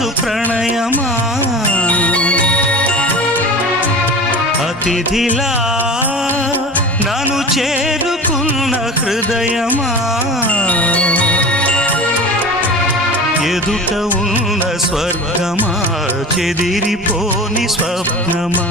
దాచు ప్రణయమా అతిథిలా నన్ను చేరుకున్న హృదయమా ఎదుట ఉన్న స్వర్గమా చెదిరిపోని స్వప్నమా